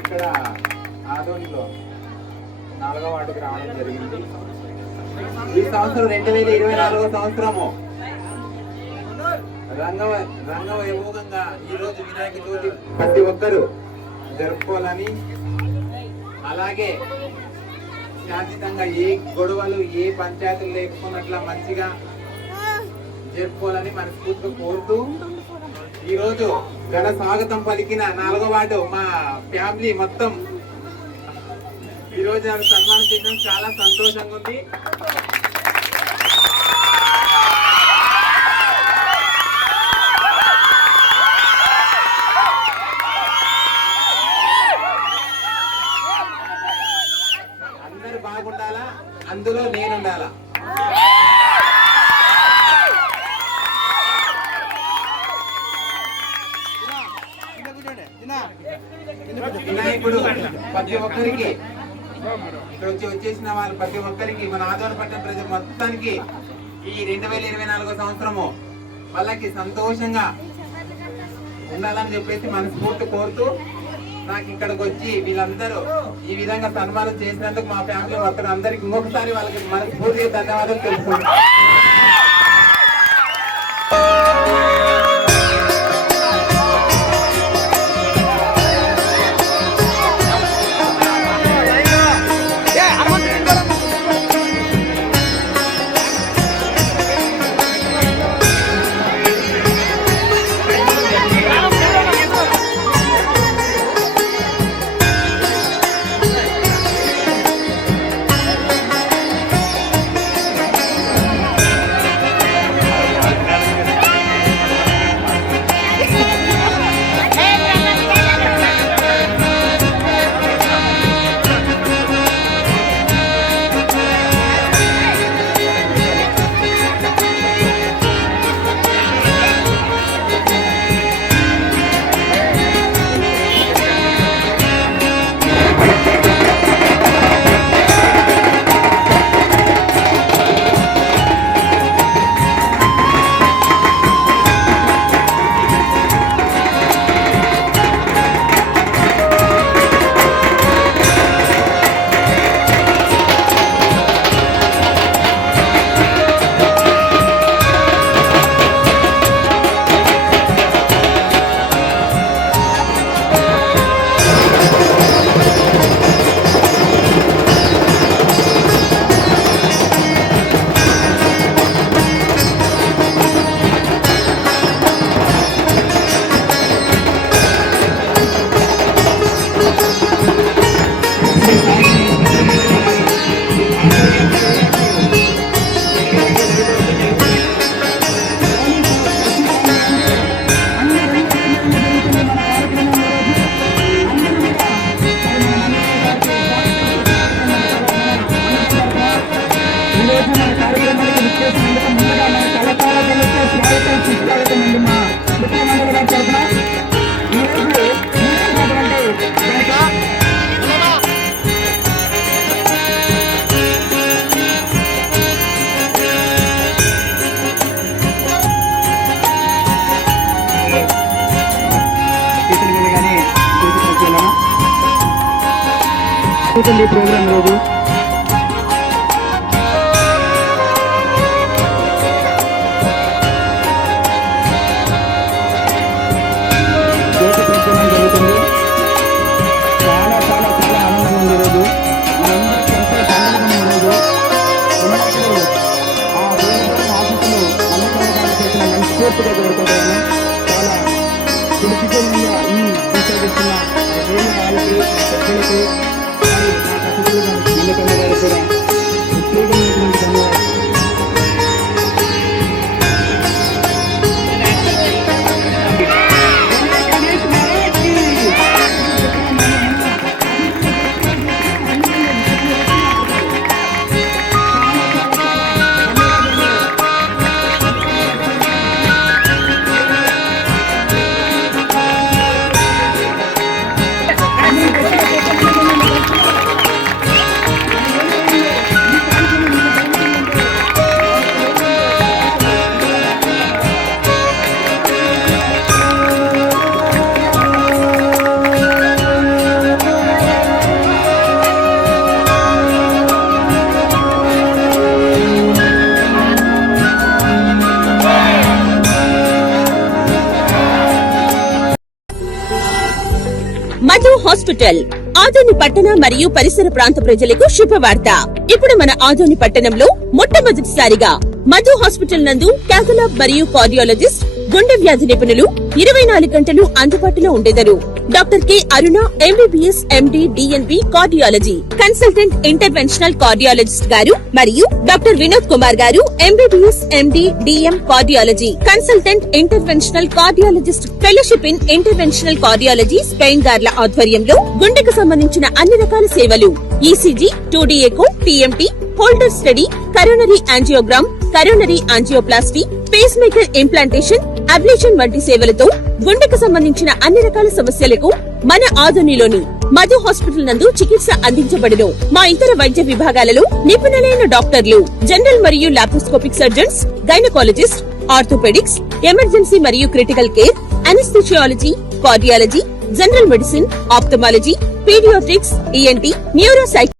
ఇక్కడ ఆదోనిలో 4వ వార్డుకి రావడం జరిగింది. ఈ సంవత్సరం 2024 సంవత్సరము రంగ వైభోగంగా ఈరోజు వినాయక చవితి ప్రతి ఒక్కరూ జరుపుకోవాలని, అలాగే శాంతియుతంగా ఏ గొడవలు ఏ పంచాయతీలు లేకున్నట్లా మంచిగా జరుపుకోవాలని మనస్ఫూర్తిగా కోరుతూ ఈరోజు ఘన స్వాగతం పలికిన 4వ వార్డు మా ఫ్యామిలీ మొత్తం ఈరోజు సన్మానం చేయడం చాలా సంతోషంగా ఉంది. అందరూ బాగుండాలా, అందులో నేనుండాలా. వినాయకుడు ప్రతి ఒక్కరికి ఇక్కడ వచ్చేసిన వాళ్ళు ప్రతి ఒక్కరికి మన ఆదోనిపట్నం ప్రజలు మొత్తానికి ఈ 2024 సంవత్సరము వాళ్ళకి సంతోషంగా ఉండాలని చెప్పేసి మనస్ఫూర్తి కోరుతూ నాకు ఇక్కడికి వచ్చి వీళ్ళందరూ ఈ విధంగా సన్మానం చేసినందుకు మా ఫ్యామిలీ మొత్తం అందరికి ఇంకొకసారి వాళ్ళకి మనస్ఫూర్తిగా ధన్యవాదాలు తెలుసుకుంటాం. ప్రోగ్రామ్ రోజు జ్యోతి ప్రజ్వలనం జరుగుతుంది. చాలా చాలా చాలా ఆనందంగా ఉంది ఈరోజు. మనందరికీ ఎంతో సందర్భంగా ఈరోజు ఉన్నప్పుడు ఆ దేవుని ఆశీస్సులు అన్నదానాలు చేసిన మనస్ఫూర్తిగా జరుగుతుంటాయని చాలా సులభంగా ఈ కొనసాగిస్తున్న వాళ్ళకి సభ్యులకు ఎన్నికల గారు కూడా ప్రత్యేకమైనటువంటి ధన్యవాదాలు. హాస్పిటల్ ఆదోని పట్టణ మరియు పరిసర ప్రాంత ప్రజలకు శుభవార్త. ఇప్పుడు మన ఆదోని పట్టణంలో మొట్టమొదటిసారిగా మధు హాస్పిటల్ నందు క్యాథలాబ్ మరియు కార్డియాలజిస్ట్ గుండె వ్యాధి నిపుణులు 24 గంటలు అందుబాటులో ఉండేదరు. Doctor K Aruna MBBS MD DNB cardiology consultant interventional cardiologist గారు మరియు డాక్టర్ వినోద్ కుమార్ గారు MBBS MD DM cardiology consultant interventional cardiologist fellowship in interventional cardiology Spain గార్ల ఆధ్వర్యంలో గుండెకు సంబంధించిన అన్ని రకాల సేవలు ECG 2D echo TMT holter study coronary angiogram coronary angioplasty pacemaker implantation ablation వంటి సేవలతో గుండెకు సంబంధించిన అన్ని రకాల సమస్యలకు మన ఆదోనిలోని మధు హాస్పిటల్ నందు చికిత్స అందించబడును. మా ఇతర వైద్య విభాగాలలో నిపుణులైన డాక్టర్లు, జనరల్ మరియు laparoscopic surgeons, gynaecologist, orthopaedics, emergency మరియు critical care, anaesthesiology, cardiology, general medicine, ophthalmology, paediatrics, ENT, న్యూరోసైకి